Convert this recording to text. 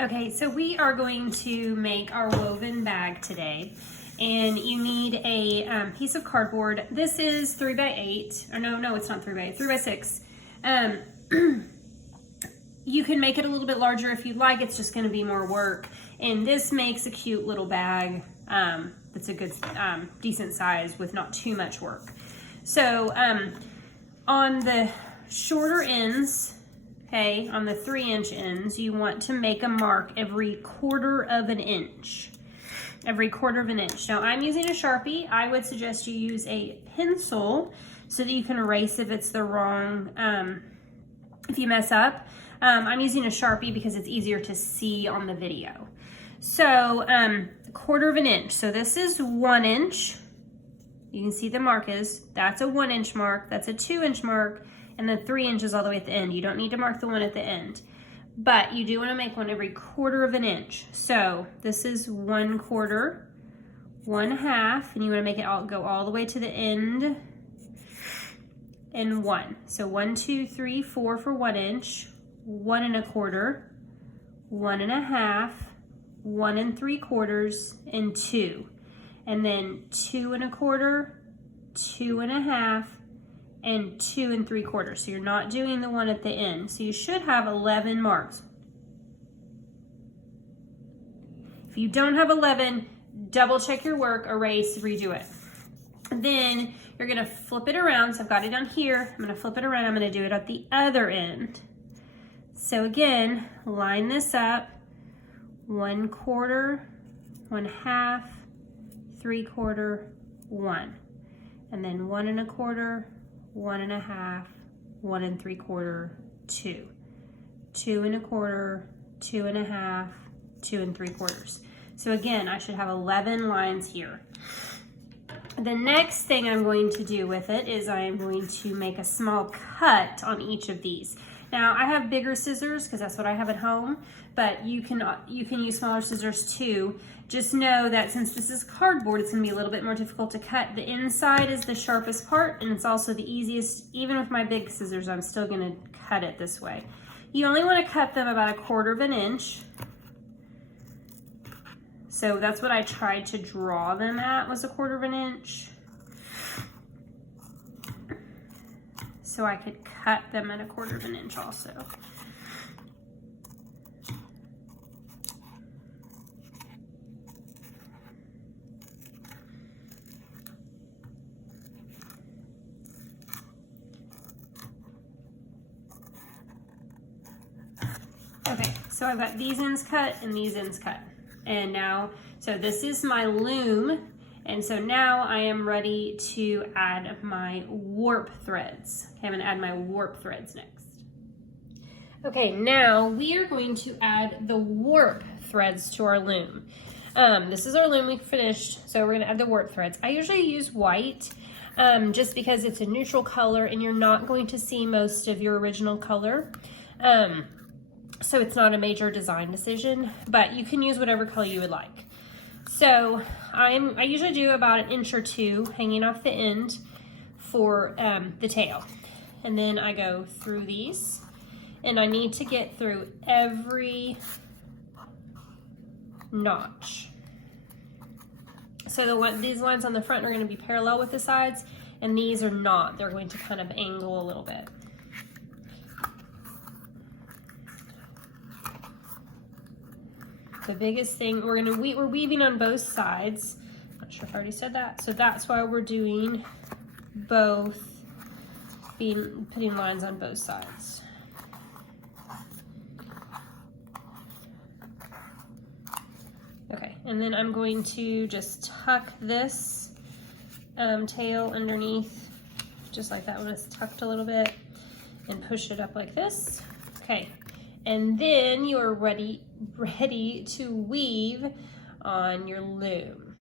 Okay, so we are going to make our woven bag today, and you need a piece of cardboard. This is 3x8, or no, it's not 3x8, 3x6. You can make it a little bit larger if you'd like. It's just going to be more work, and this makes a cute little bag that's a good, decent size with not too much work. So on the shorter ends, okay, on the 3-inch ends, you want to make a mark every 1/4 of an inch. Every 1/4 of an inch. Now I'm using a Sharpie. I would suggest you use a pencil so that you can erase if it's the wrong, if you mess up. I'm using a Sharpie because it's easier to see on the video. So 1/4 of an inch. So this is 1 inch. You can see the mark is, that's a 1 inch mark, that's a 2-inch mark, and then 3 inches all the way at the end. You don't need to mark the one at the end, but you do want to make one every 1/4 of an inch. So this is 1/4, 1/2, and you want to make it go all the way to the end, and 1. So 1, 2, 3, 4 for 1 inch, 1 1/4, 1 1/2, 1 3/4, and 2. And then 2 1/4, 2 1/2, and 2 3/4. So you're not doing the one at the end. So you should have 11 marks. If you don't have 11, double check your work, erase, redo it. Then you're gonna flip it around. So I've got it down here. I'm gonna flip it around. I'm gonna do it at the other end. So again, line this up, 1/4, 1/2, 3/4, 1. And then 1 1/4, 1 1/2, 1 3/4, 2. 2 1/4, 2 1/2, 2 3/4. So again, I should have 11 lines here. The next thing I'm going to do with it is I am going to make a small cut on each of these. Now I have bigger scissors because that's what I have at home, but you can use smaller scissors too. Just know that since this is cardboard, it's gonna be a little bit more difficult to cut. The inside is the sharpest part, and it's also the easiest. Even with my big scissors, I'm still gonna cut it this way. You only wanna cut them about 1/4 of an inch. So that's what I tried to draw them at, was 1/4 of an inch. So I could cut them at 1/4 of an inch also. Okay, so I've got these ends cut and these ends cut. And now, so this is my loom. And so now I am ready to add my warp threads. Okay, I'm gonna add my warp threads next. Okay, now we are going to add the warp threads to our loom. This is our loom we finished, so we're gonna add the warp threads. I usually use white just because it's a neutral color and you're not going to see most of your original color. So it's not a major design decision, but you can use whatever color you would like. So I usually do about 1 inch or 2 hanging off the end for the tail. And then I go through these, and I need to get through every notch. So these lines on the front are going to be parallel with the sides, and these are not. They're going to kind of angle a little bit. The biggest thing, we're weaving on both sides. Not sure if I already said that. So that's why we're doing both, putting lines on both sides. Okay, and then I'm going to just tuck this tail underneath, just like that one is tucked a little bit, and push it up like this. Okay, and then you are ready to weave on your loom.